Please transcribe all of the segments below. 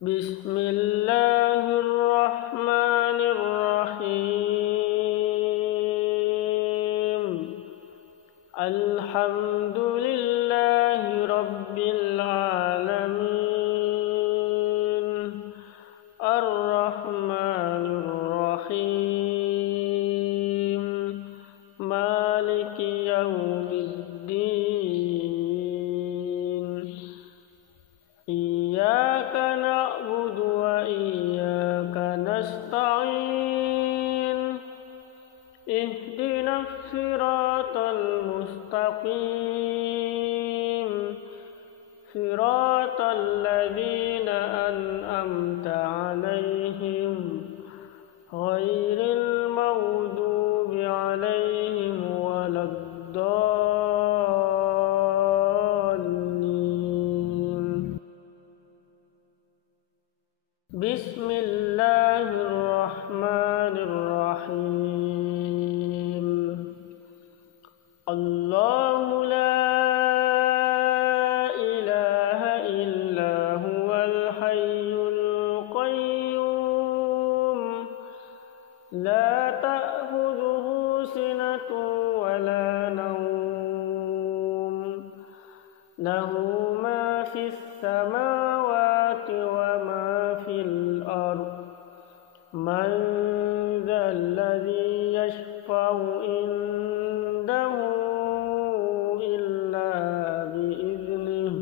بسم الله الرحمن الرحيم. الحمد لله رب العالمين. الرحمن الرحيم. مالك يوم الدين. إياك نعبد وإياك نستعين. اهدنا الصراط المستقيم، صراط الذين أنعمت عليهم غير المغضوب عليهم ولا الضالين. بسم الله الرحمن الرحيم. الله لا إله إلا هو الحي القيوم، لا تأخذه سنة ولا نوم، له ما في السماوات وما في الأرض. من ذا الذي يشفع عنده إلا بإذنه،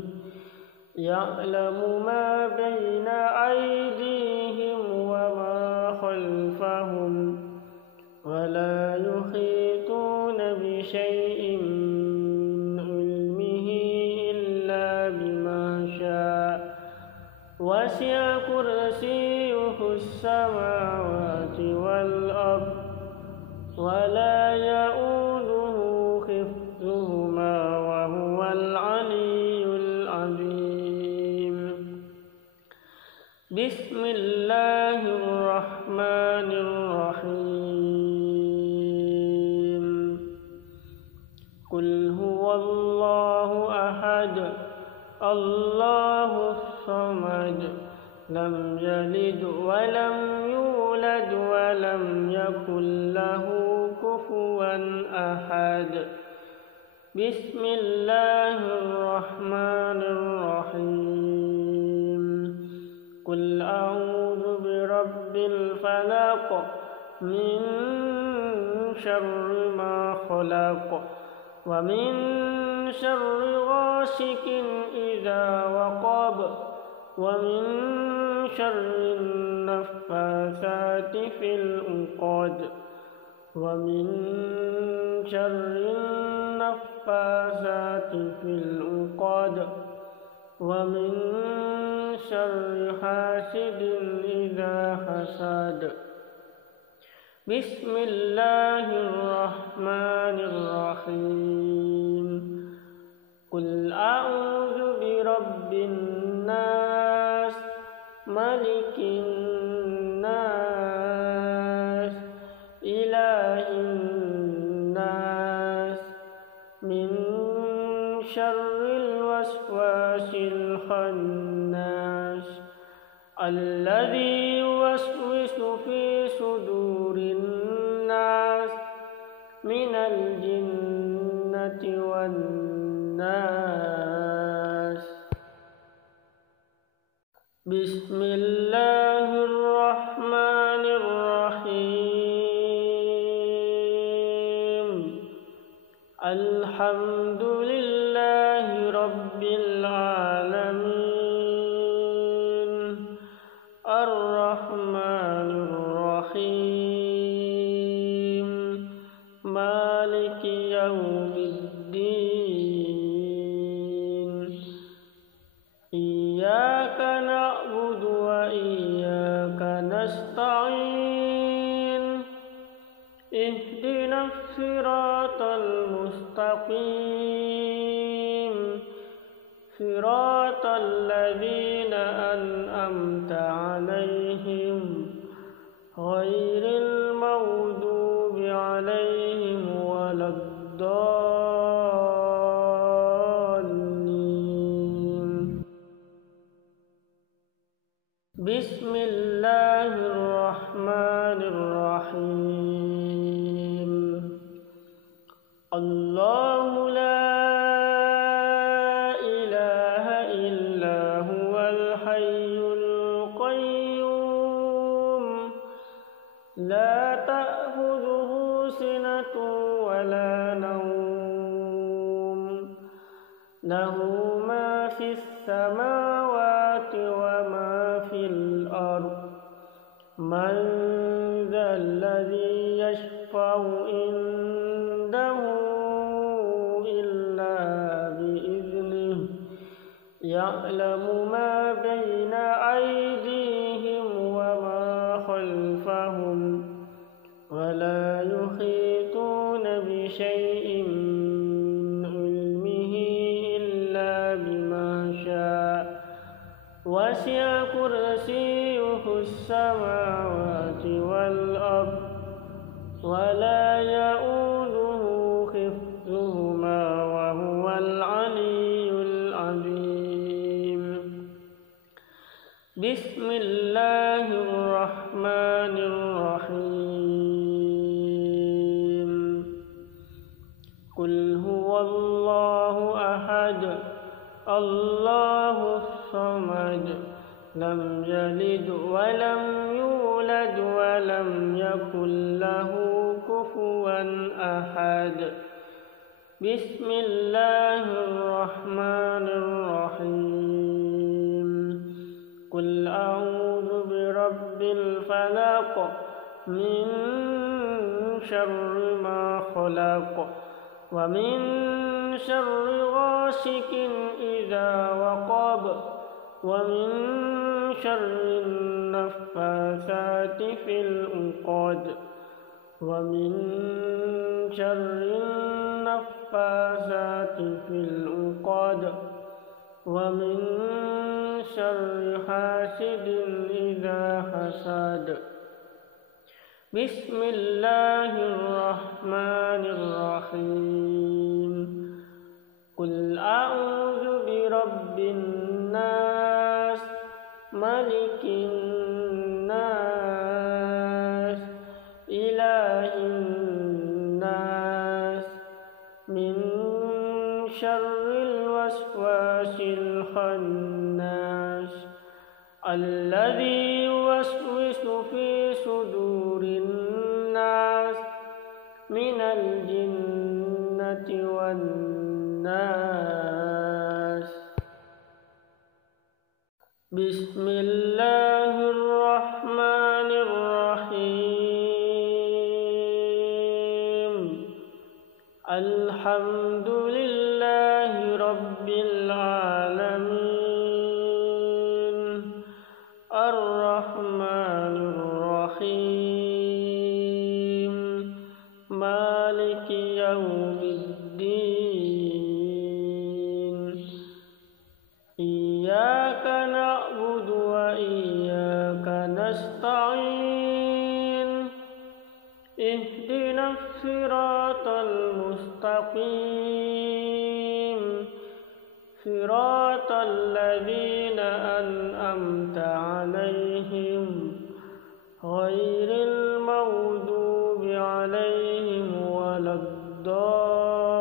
يعلم ما بين أيديهم وما خلفهم، ولا يحيطون بشيء من علمه إلا بما شاء. وسع كرسيه السماوات والأرض، ولا يؤوده حفظهما وهو العلي العظيم. بسم الله الرحمن الرحيم. قل هو الله أحد، الله الصمد، لم يلد ولم يولد ولم يكن له كفوا أحد. بسم الله الرحمن الرحيم. قل أعوذ برب الفلق، من شر ما خلق، ومن شر غاسق إذا وقب، ومن شر النفاثات في العقد، ومن شر النفاثات في العقد، ومن شر حاسد إذا حسد. بسم الله الرحمن الرحيم. قل أعوذ برب الناس، ملك الناس، إله الناس، من شر الوسواس الخناس، الذي يوسوس في صدور الناس من الجنة والناس. بسم الله الرحمن الرحيم. الحمد لله رب العالمين. الرحمن الرحيم. مالك يوم الدين. إياك نعبد وإياك نستعين. اهدنا الصراط المستقيم، صراط الذين أنعمت عليهم غير المغضوب عليهم ولا الضالين. بسم الله الرحمن الرحيم الله لا إله إلا هو الحي القيوم لا تأخذه سنة ولا نوم له ما في السماوات وما في الأرض من ذا الذي يشفع عنده إلا بإذنه يعلم ما بين أيديهم وما خلفهم ولا يحيطون بشيء من علمه إلا بما شاء وسع كرسيه السماوات والأرض ولا يؤوده حفظهما وهو العلي العظيم بسم الله الرحمن الرحيم قل هو الله أحد الله الصمد لم يلد ولم يولد ولم يكن له كفوا أحد بسم الله الرحمن الرحيم قل أعوذ برب الفلق من شر ما خلق ومن شر غاسق إذا وقب ومن شر النفاثات في العقد ومن شر النفاثات في العقد ومن شر حاسد إذا حسد بسم الله الرحمن الرحيم قل أعوذ برب الناس ملك الناس إله الناس من شر الوسواس الخناس الذي يوسوس في صدور الناس من الجنة والناس بسم الله الرحمن الرحيم الحمد لله رب العالمين الرحمن الرحيم مالك يوم الدين إياك نعبد وإياك نستعين اهدنا الصراط المستقيم صراط الذين أنعمت عليهم غير المغضوب عليهم ولا الضالين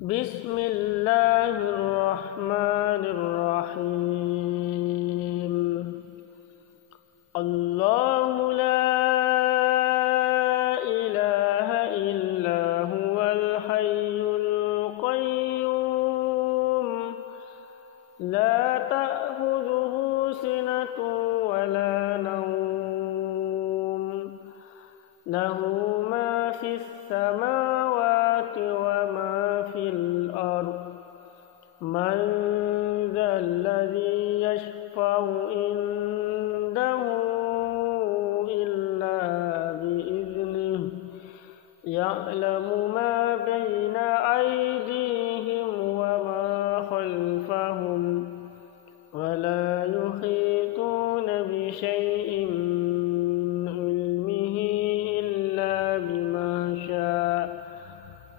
بسم الله الرحمن الرحيم الله لا إله إلا هو الحي القيوم لا تأخذه سنة ولا نوم له ما في السماوات وما في الأرض من ذا الذي يشفع عنده إلا بإذنه يعلم ما بين أيديهم وما خلفهم ولا يحيطون بشيء من علمه إلا بما شاء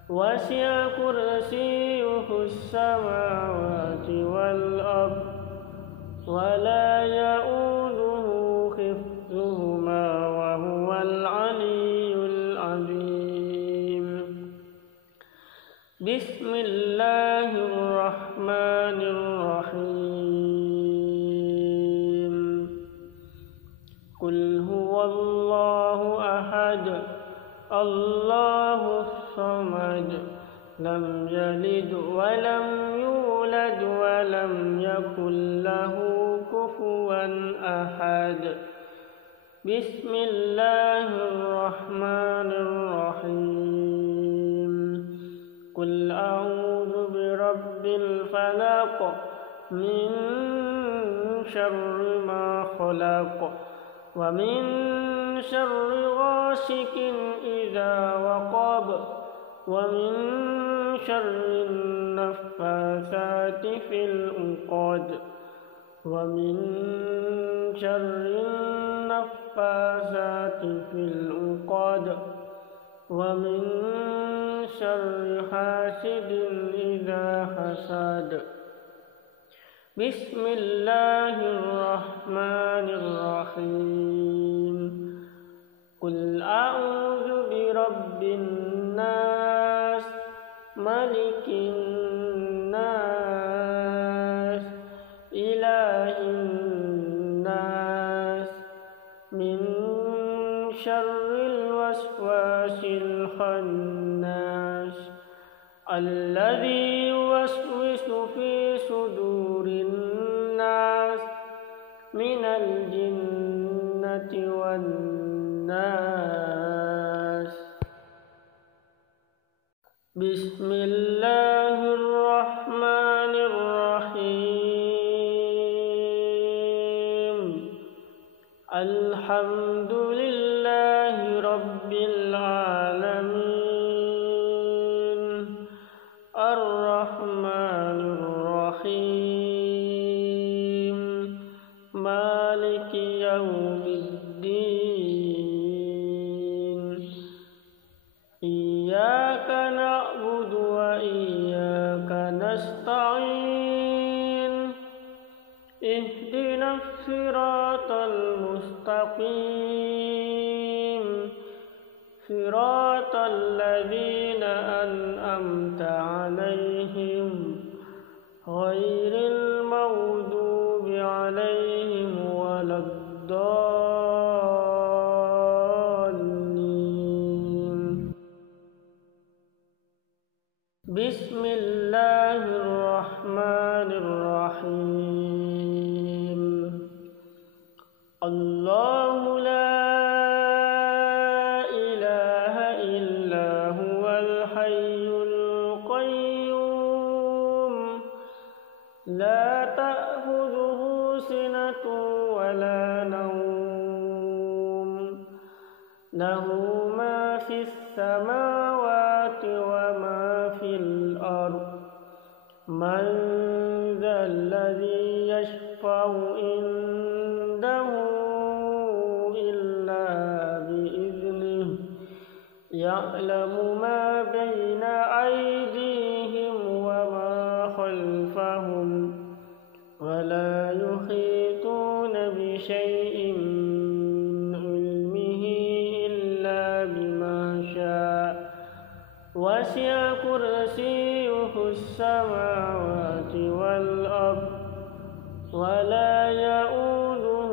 وسع كرسيه السماوات والأرض ولا يؤوده حفظهما وهو العلي العظيم. بسم الله الرحمن الرحيم. قل هو الله أحد الله الصمد لم يلد ولم يولد ولم يكن له كفوا أحد. بسم الله الرحمن الرحيم. قل أعوذ برب الفلق من شر ما خلق ومن شر غاسق إذا وقب ومن شر النفاثات في العقد ومن شر النفاثات في العقد ومن شر حاسد إذا حسد. بسم الله الرحمن الرحيم. قل أعوذ برب الناس ملك الناس إله الناس من شر الوسواس الخناس الذي يوسوس في صدور الناس من الجنة والناس. بسم الله الرحمن الرحيم. الحمد لله رب العالمين الرحمن الرحيم مالك يوم الدين. إياك نعبد وإياك نستعين. اهدنا الصراط المستقيم صراط الذين أنعمت عليهم غير المغضوب عليهم ولا الضالين. بسم الله الرحمن الرحيم. الله لا إله إلا هو الحي القيوم لا تأخذه سنة ولا نوم له ما في السماوات وما في الأرض. من ذا الذي يشفع عنده إلا بإذنه يعلم ما بين أيديهم وما خلفهم ولا يحيطون بشيء من علمه إلا بما شاء. وسع كرسيه السماوات والأرض ولا يؤوده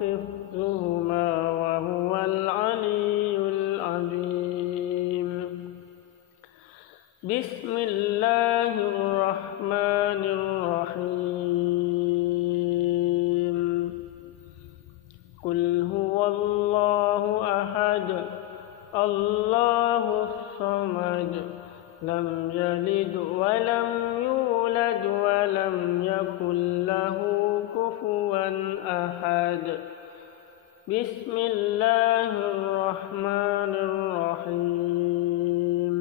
حفظهما وهو العلي العظيم. بسم الله الرحمن الرحيم. قل هو الله أحد الله الصمد لم يلد ولم يولد ولم يكن له كفوا أحد. بسم الله الرحمن الرحيم.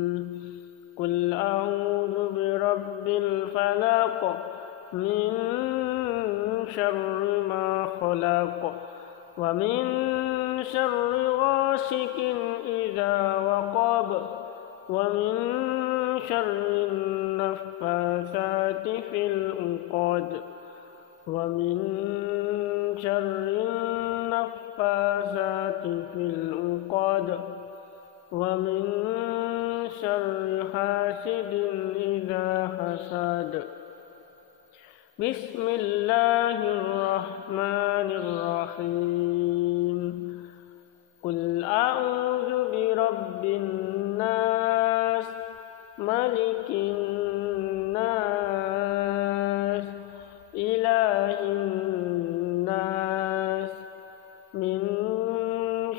قل أعوذ برب الفلق من شر ما خلق ومن شر غاسق إذا وقب ومن شر النفاثات في العقد ومن شر النفاثات في العقد ومن شر حاسد إذا حسد. بسم الله الرحمن الرحيم. قل أعوذ برب الناس ملك الناس إله الناس من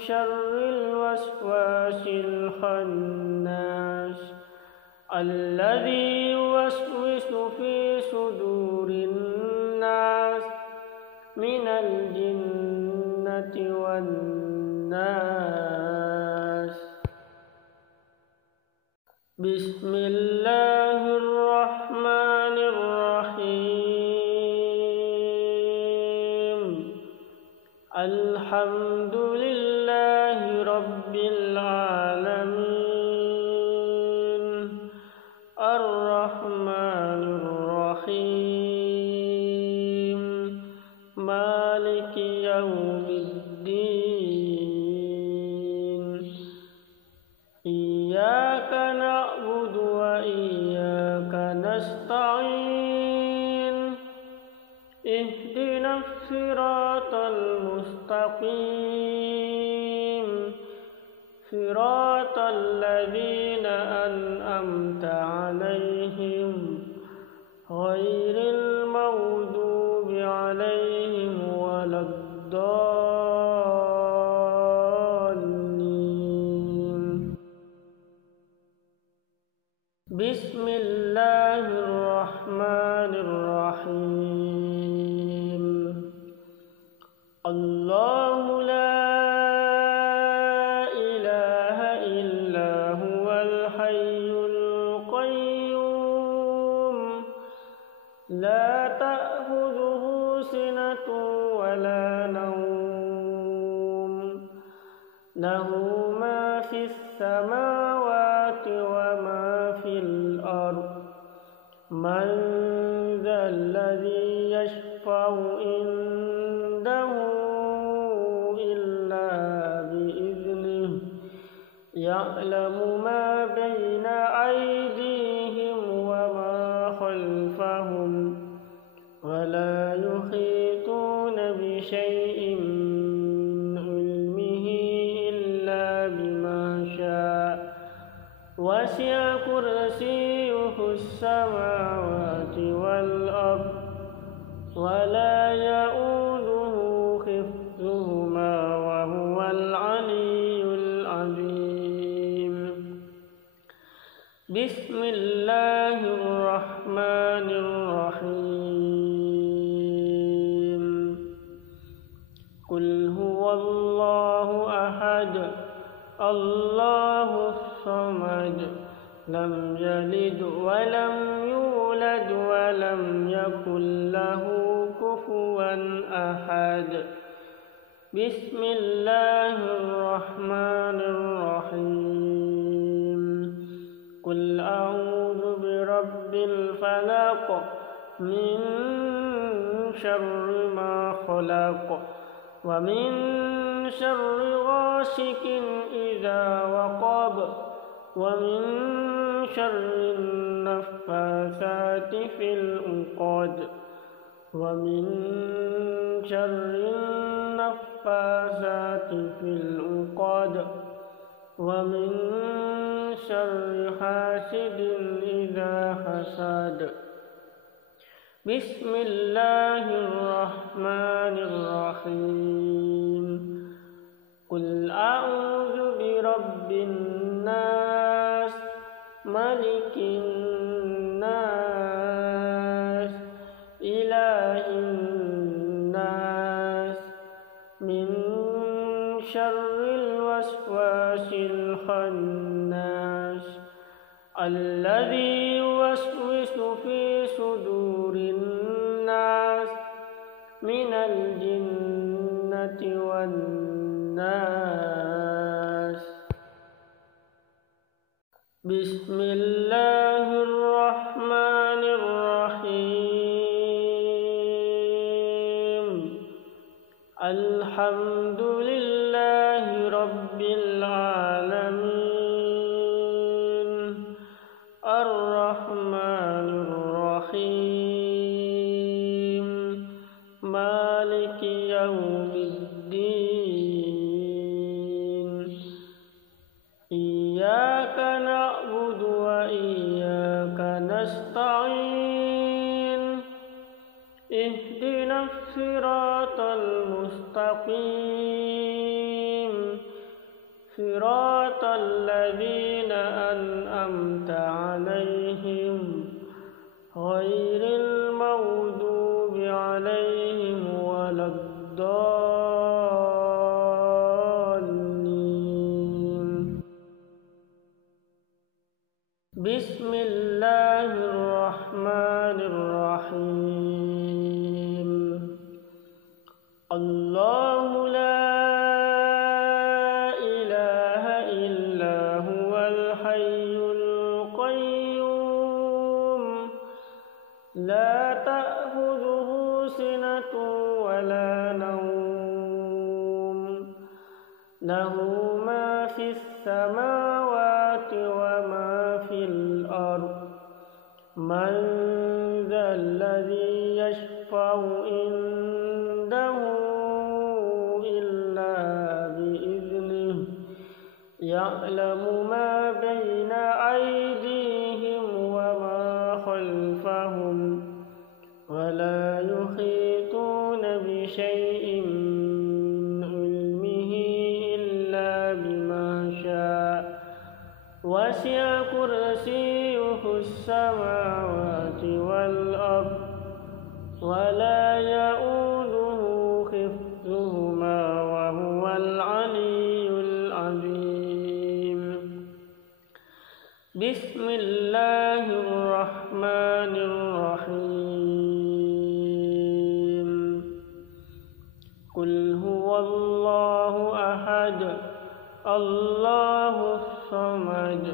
شر الوسواس الخناس الذي يوسوس في صدور الناس من الجنة والناس. بسم الله الرحمن الرحيم. الحمد لله رب العالمين الرحمن الرحيم مالك يوم الدين. إياك نعبد وإياك نستعين. اهدنا الصراط المستقيم صراط الذين أنعمت عليهم غير المغضوب عليهم ولا الضالين. بسم الله الرحمن الرحيم. الله لا إله إلا هو الحي القيوم لا تأخذه سنة ولا نوم له ما في السماوات وما في الأرض. من ذا الذي يشفع عنده إلا بإذنه يعلم ما بين أيديهم وما خلفهم ولا يحيطون بشيء من علمه إلا بما شاء وسع كرسيه السماوات والأرض ولا يؤوده حفظهما وهو العلي العظيم. بسم الله الرحمن الرحيم. قل هو الله أحد الله الصمد لم يلد ولم يولد ولم يكن له كفوا أحد. بسم الله الرحمن الرحيم. قل أعوذ برب الفلق من شر ما خلق ومن شر غاسق إذا وقب ومن شر النفاثات في العقد ومن شر النفاثات في العقد ومن شر حاسد إذا حسد. بسم الله الرحمن الرحيم. قل أعوذ برب الناس ملك الناس إله الناس من شر الوسواس الخناس الذي يوسوس في صدور الناس من الجنة والناس. بسم الله الرحمن الرحيم الحمد لله رب العالمين الرحمن الرحيم مالك يوم الدين إياك نعبد وإياك نستعين اهدنا الصراط المستقيم صراط الذين أنعمت عليهم غير المغضوب عليهم ولا الضالين بسم الله الرحمن الرحيم الله لا إله إلا هو الحي القيوم لا تأخذه سنة ولا نوم له ما في السماوات وما في الأرض من ذا الذي يشفع عنده إلا بإذنه يعلم ما بين أيديهم وما خلفهم ولا يحيطون بشيء من علمه إلا بما شاء وسع كرسيه السماوات والأرض ولا يؤوده حفظهما وهو العلي العظيم بسم الله الرحمن الرحيم قل هو الله أحد الله الصمد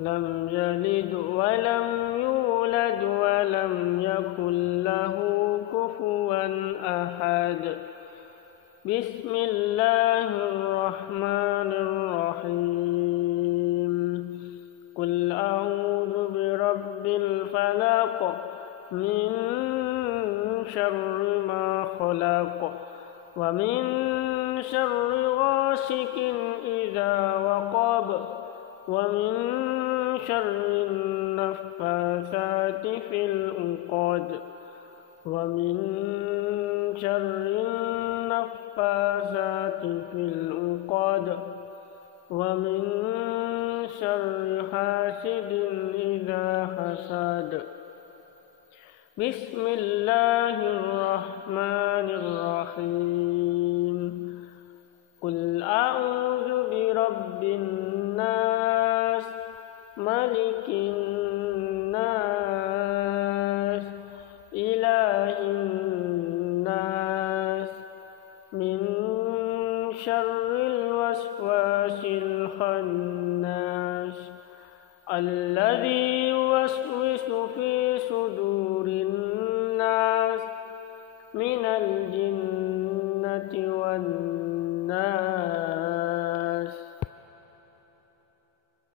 لم يلد ولم يولد ولم يكن له كفوا أحد بسم الله الرحمن الرحيم قل أعوذ برب الفلق من شر ما خلق ومن شر غاسق إذا وقب ومن شر النفاثات في العقد ومن شر النفاثات في العقد ومن شر حاسد إذا حسد بسم الله الرحمن الرحيم قل أعوذ برب الناس ملك الناس إله الناس من شر الوسواس الخناس الذي يوسوس في صدور الناس من الجنة والناس